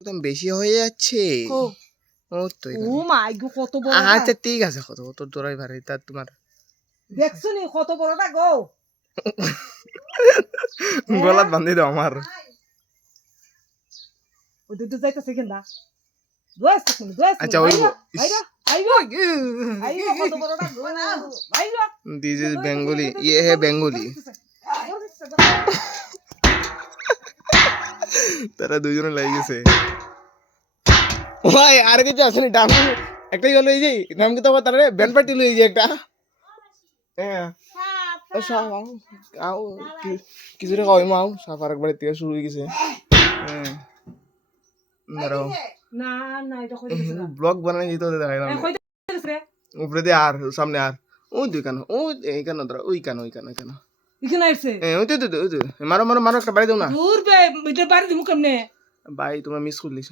একদম বেশি হয়ে যাচ্ছে। ও ও তো ও মাই গো কত বড় আচ্ছা ঠিক আছে, কত কত দৌড়াই ভারে তা তোমার দেখছো নি কত বড়টা গো গলাত বান্ধি দাও আমার। ও দুটো যাইতেছে কেনটা দোয়াস তুমি দোয়াস আচ্ছা ওই আইরা আইরা আইরা কত বড়টা গো আইরা দিস ইজ বেঙ্গলি, ইয়ে হে বেঙ্গলি। তারা দুজনে লাই গেছে। ভাই আর কিছু আসেনি, ডাম একটাই গেল এই যে নাম কি তো তারে ব্যান্ড পার্টি লই যে একটা। হ্যাঁ সাপ আও কিছু টাকা ওই মাও সাপ আরেকবার থেকে শুরু হয়ে গেছে। হ্যাঁ দাঁড়াও না না এটা কই দিছে না ব্লগ বানাই যেতে দেখাইলাম কই দিছে রে উপরে দিয়ে আর সামনে আর ওই দুই কানো ওই এই কানো ধরো ওই কানো ওই কানো ওই কানো এখানে আইছে ওই তো মারো মারো মারো একটা বাড়ি দাও না দূর বে এটা বাড়ি দিমু কেমনে ভাই তোমরা মিস করলিস।